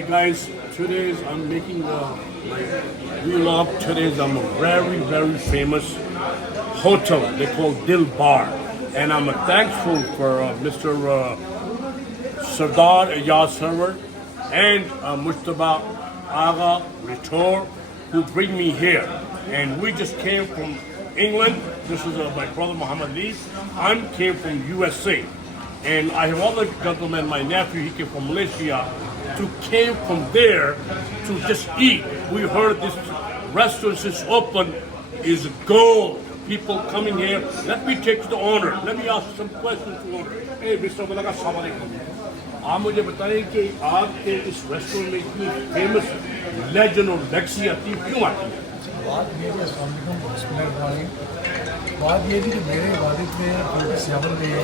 Hey guys, today's I'm making my vlog. Today's I'm a very famous hotel they call Dil Bar, and I'm thankful for Mr. Sardar Ayaz Sarwar and Mujtaba Agha Ritor who bring me here. And we just came from England. This is my brother Muhammad Lee. I came from USA. And I have other gentlemen, my nephew, he came from Malaysia, came from there to just eat. We heard this restaurant is open, is gold. People coming here. Let me take the owner. Let me ask some questions to owner. Hey, Mr. Malaka, assalamu alaikum. आप मुझे बताएं कि आपके इस restaurant में इतनी famous legend और legacy आती क्यों आती है? बात ये थी कि मेरे वालिद ने 47 में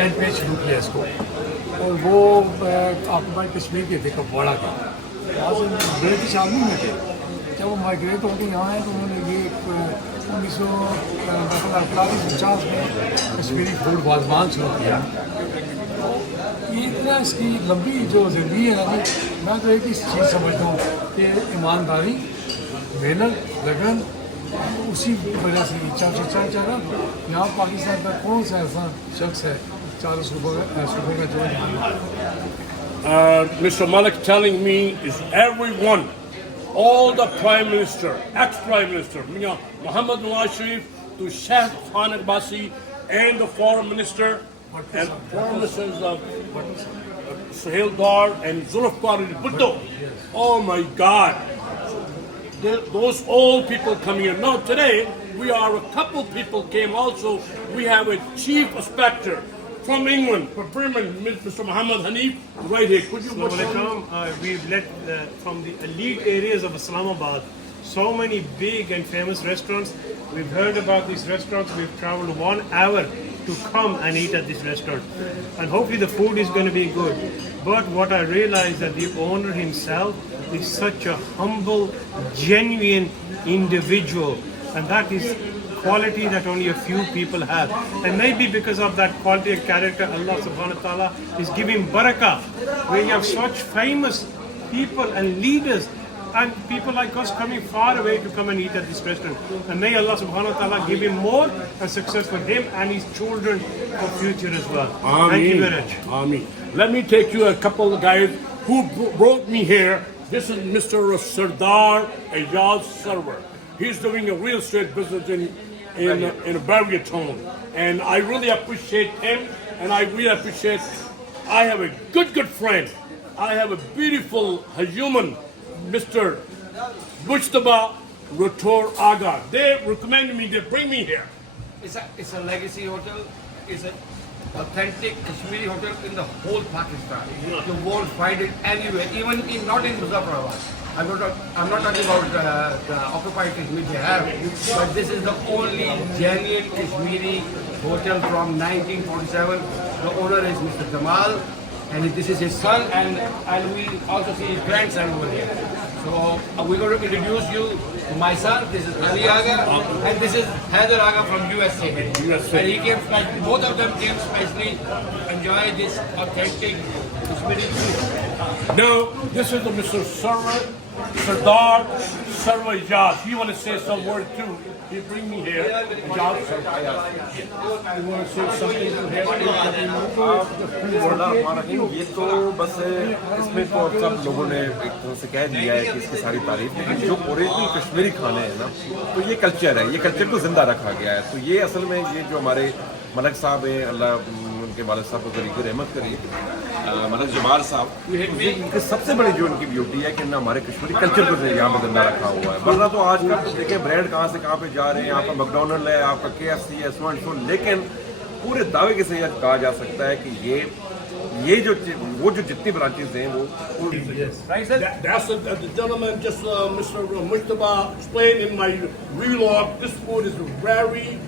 एंड पे शुरू किया इसको, और वो ऑक्यूपाइड कश्मीर के थे कपवाड़ा के। वहाँ से ब्रिटिश आर्मी में थे। जब वो माइग्रेट होकर यहाँ आए तो उन्होंने ये 1940-50 में कश्मीरी फूड वाजवान शुरू किया। ये इतना इसकी लंबी जो ज़िंदगी है ना, मैं तो एक ही चीज़ समझता हूँ कि ईमानदारी, मेहनत, लगन, उसी वजह से चला। यहाँ पाकिस्तान का कौन सा ऐसा शख्स है 4 सूबों का जो Mr. Malik telling me is everyone, all the Prime Minister, ex-Prime Minister, Muhammad Nawaz Sharif to Sheikh Khan Abbasi and the Foreign Minister and Foreign Ministers Suhail Dar and Zulfikar Ali Bhutto. Oh my God. Those old people come here. Now today, we are a couple people came also. We have a chief inspector from England, for Birmingham, Mr. Muhammad Hanif, right here. Could you we've led from the elite areas of Islamabad, so many big and famous restaurants. We've heard about these restaurants. We've traveled 1 hour to come and eat at this restaurant. And hopefully the food is going to be good. But what I realized that the owner himself is such a humble, genuine individual. And that is quality that only a few people have. And maybe because of that quality and character, Allah subhanahu wa ta'ala is giving barakah. We have such famous people and leaders and people like us coming far away to come and eat at this restaurant. And may Allah subhanahu wa ta'ala give him more and success for him and his children for future as well. Ameen. Thank you very much. Ameen. Let me take you a couple of guys who brought me here. This is Mr. Sardar Ayaz Sarwar. He's doing a real estate business in a Barrier-Tone. And I really appreciate him, and I really appreciate, I have a good friend. I have a beautiful human, Mr. Mujtaba Ritor Agha. They recommended me, they bring me here. It's a legacy hotel. It's an authentic Kashmiri hotel in the whole Pakistan. You won't find it anywhere, even not in Muzaffarabad. I'm not talking about the occupied Kashmir they have, but this is the only genuine Kashmiri hotel from 1947. The owner is Mr. Jamal, and this is his son, and we also see his grandson over here. So we're going to introduce you to my son. This is Ali Agha, and this is Haider Agha from USA. And he came, both of them came specially to enjoy this authentic Kashmiri food. Now, this is the Mr. Sardar Sarwar Ayaz. You want to say some word too? You bring me here. Ayaz Sarwar Ayaz. You want to say something to him? ये तो बस इसमें तो सब लोगों ने एक तरह से कह दिया है कि इसकी सारी तारीफ, लेकिन जो ओरिजिनल कश्मीरी खाने हैं ना, तो ये कल्चर है, ये कल्चर को जिंदा रखा गया है। तो ये असल में ये जो हमारे मलक साहब हैं, अल्लाह उनके वालिद साहब को तरीके रहमत करिए, मलक जमाल साहब, इनकी सबसे बड़ी जो उनकी ब्यूटी है कि ना हमारे कश्मीरी कल्चर को यहाँ पर जिंदा रखा हुआ है। वरना तो आजकल तो देखें ब्रांड कहाँ से कहाँ पे जा रहे हैं, यहाँ पर मैकडोनल्ड है, आपका KFC है, सो एंड सो, लेकिन पूरे दावे के साथ कहा जा सकता है कि ये जो वो जो जितनी ब्रांचेस हैं वो That's the gentleman, just Mr. Mujtaba explained in my vlog. This food is very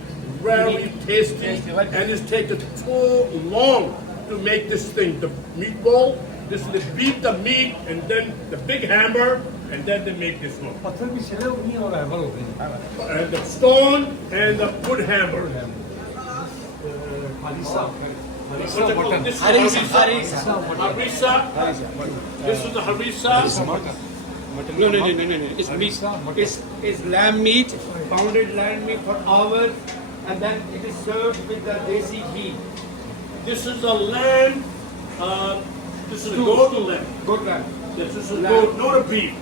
tasty, and it's taken so long to make this thing. The meatball, they beat the meat, and then the big hammer, and then they make this one. And the stone and the wood hammer. What's it called? This is harissa. This is the harissa. No. It's meat. It's lamb meat, pounded lamb meat for hours, and then it is served with the desi ghee. This is a lamb. This is a goat lamb. Goat lamb. This is a goat, not a beef.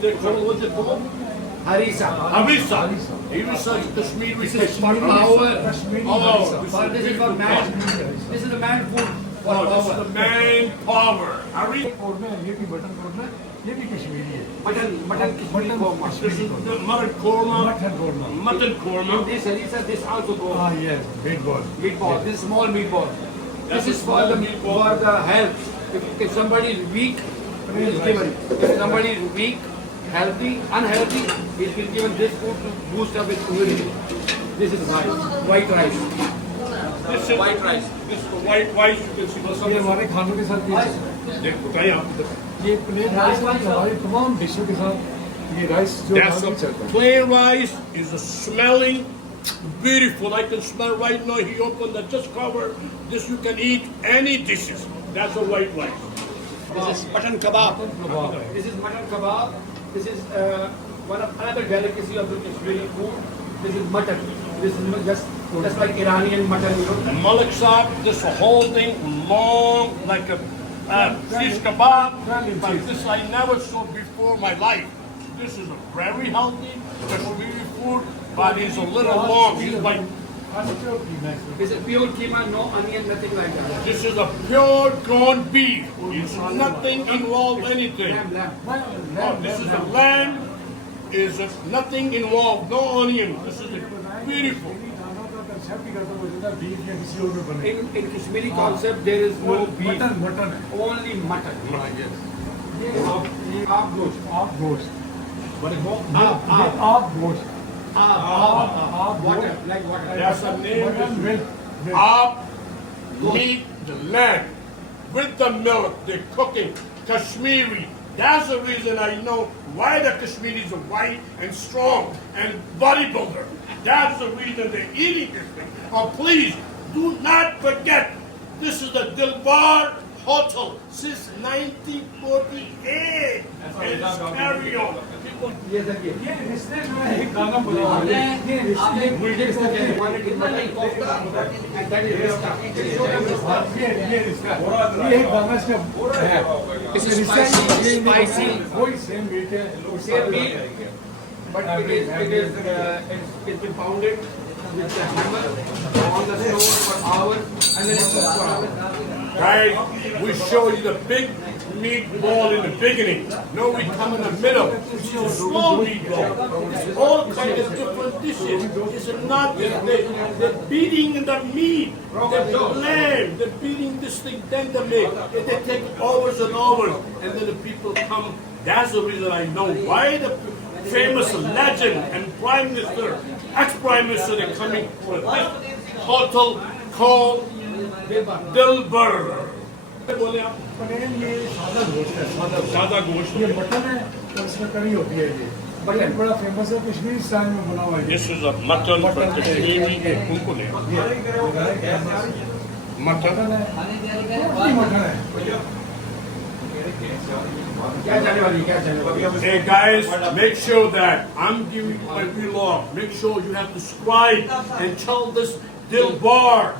They call what's it called? Harissa. Harissa. Harissa is Kashmiri. This is for power. Oh, But this is for man. This is the man food for this is power. the manpower. Harissa. Korma है, ये भी mutton korma है, ये भी कश्मीरी है। Mutton Kashmiri korma. This is the mutton korma. Mutton korma. Mutton korma. This harissa, this also goes. हाँ yes, meatball। Meatball. This is small meatball. That's This is a for small the meatball. for the health. If somebody is weak, it is given. If somebody is weak, healthy, unhealthy, he is given this food to boost up his immunity. This is white rice. This is White rice. This is the white rice. You can see ये the हमारे खानों के साथ ये देखो बताइए आपको। ये प्लेन राइस हमारी तमाम डिशों के साथ ये राइस जो That's खाना a चलता है। plain rice. Is a smelling beautiful. I can smell right now. He opened the just cover. This you can eat any dishes. That's a white rice. This is mutton kebab. This is mutton kebab. This is one of another delicacy of the Kashmiri food. This is mutton. This is just like Iranian mutton, you know. And Malik Saab, this whole thing long like a fish kebab. But this I never saw before in my life. This is a very healthy Kashmiri food, but it's a little long. It's like This is pure keema, no onion, nothing like that. this is a pure ground beef. It's nothing involved anything. Lamb. Oh, this is a lamb. Is nothing involved, no onion. This is beautiful. In Kashmiri concept, there is no beef, mutton है। only mutton. ये Aap gosht. आप गोश्त। Aap. आप गोश्त। Water, like water. That's a name. Mutton milk. Up, meat, the lamb with the milk. They're cooking Kashmiri. That's the reason I know why the Kashmiris are white and strong and bodybuilder. That's the reason they're eating this thing. Oh, please do not forget, this is the Dilbar Hotel since 1948. And it's carry on. People, Yes, sir, yes. ये रिश्ते जो है एक गाना बना हुआ है। ये रिश्ते And that is ये रिश्ता ये एक गाना इसका है। This is spicy. वही सेम मीट है। Same meat, but it's been pounded with the hammer on the stove for hours, and then it's cooked for hours. guys, we show you the big meatball in the beginning. Now we come in the middle, which is a small meatball. It's all kinds of different dishes. It's not they're beating the meat, the lamb, they're beating this thing, then the meat. They take hours and hours, and then the people come. That's the reason I know why the famous legend and prime minister, ex-prime minister, they're coming to this hotel called Dilbar. बोले आप plane ये सादा गोश्त है। सादा गोश्त ये mutton है और इसमें करी होती है ये। मटन बड़ा फेमस है कश्मीरी स्टाइल में बना हुआ है। This is a mutton from Kashmiri. उनको ले मटन है। मटन है। क्या जाने वाली, क्या जाने वाली? Hey guys, make sure that I'm giving you my vlog. Make sure you have to subscribe and tell this Dilbar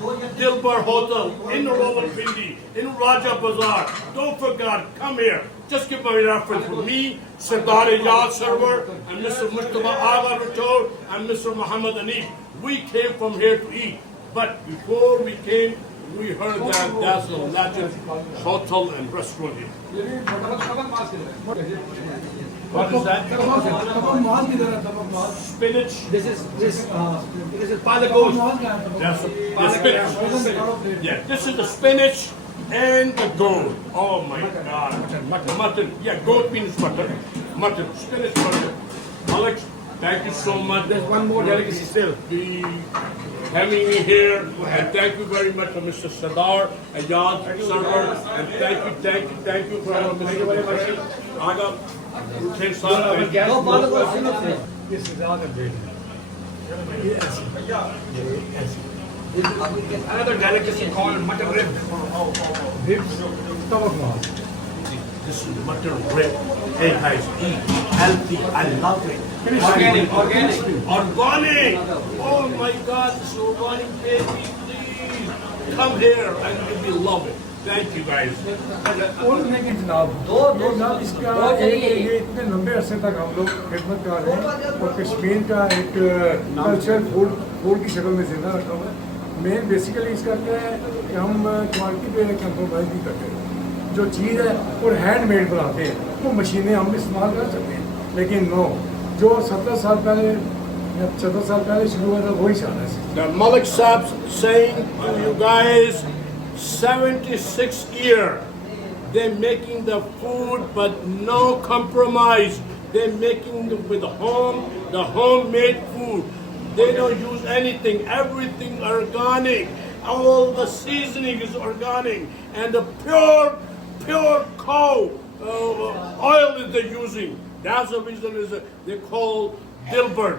Hotel in Rawalpindi, in Raja Bazaar. Don't forget, come here. Just give my reference for me, Sardar Iyad Server, and Mr. Mustafa Agha Rator, and Mr. Muhammad Anif. We came from here to eat. But before we came, we heard that that's a legend hotel and restaurant here. What is that? तमाम माल किधर है? तमाम माल। Spinach. This is pala gosht. That's the spinach. Yeah, this is the spinach and the goat. Oh my God. Mutton. Yeah, goat means mutton. Mutton. Spinach mutton. Alex, thank you so much. There's one more delicacy still. Be having me here, and thank you very much for Mr. Sardar Ayad Server, and thank you for Mr. Aga. Our guest. ये सजाद है बेट। ये ऐसे। ये ऐसे। Another delicacy called mutton rib. ribs, stomach mass. This is mutton rib. Hey guys, eat healthy. I love it. Organic, organic. Organic. Oh my God, this is organic, baby. Please come here and you will love it. Thank you guys. और लेकिन जनाब ये ना इसका ये इतने लंबे अरसे तक हम लोग खिदमत कर रहे हैं और कश्मीर का एक कल्चर फूड की शक्ल में जिंदा रखा हुआ है। मेन बेसिकली इसका क्या है कि हम क्वालिटी पे कंप्रोमाइज़ नहीं करते। जो चीज़ है और हैंडमेड बनाते हैं वो मशीनें हम इस्तेमाल कर सकते हैं, लेकिन नो जो 70 साल पहले या 14 साल पहले शुरू हुआ था वही चाहना है। The Malik Saab saying to you guys, 76 year, they're making the food but no compromise. They're making with the homemade food. They don't use anything, everything organic. All the seasoning is organic and the pure cow oil that they're using. That's the reason they call Dilbar.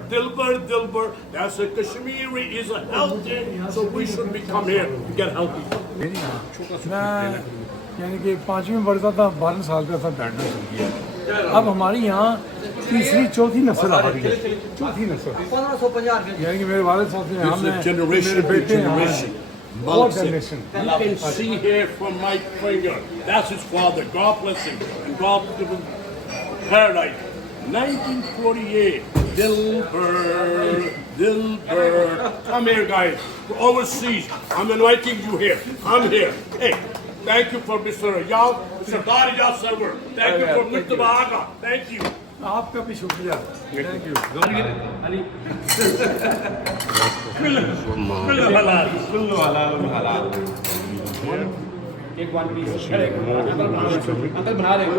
That's a Kashmiri is a healthy, so we should become here to get healthy. मैं यानी कि 5वीं में पढ़ता था, 12 साल का था, बैठना शुरू किया। अब हमारी यहाँ तीसरी चौथी नस्ल आ रही है, चौथी नस्ल। यानी कि मेरे वालिद साहब से This is a generation मेरे to बेटे हैं, generation. और Malik generation. Saab. You can see here from my finger. That's his father. God bless him and God give him paradise. 1948. Dilbar. Come here, guys. We're overseas. I'm inviting you here. I'm here. Hey, thank you for Mr. Yal, Sardar Yal Server. Thank you for Mr. Aga. Thank you. आपका भी शुक्रिया, thank you. Uncle बना रहे हो?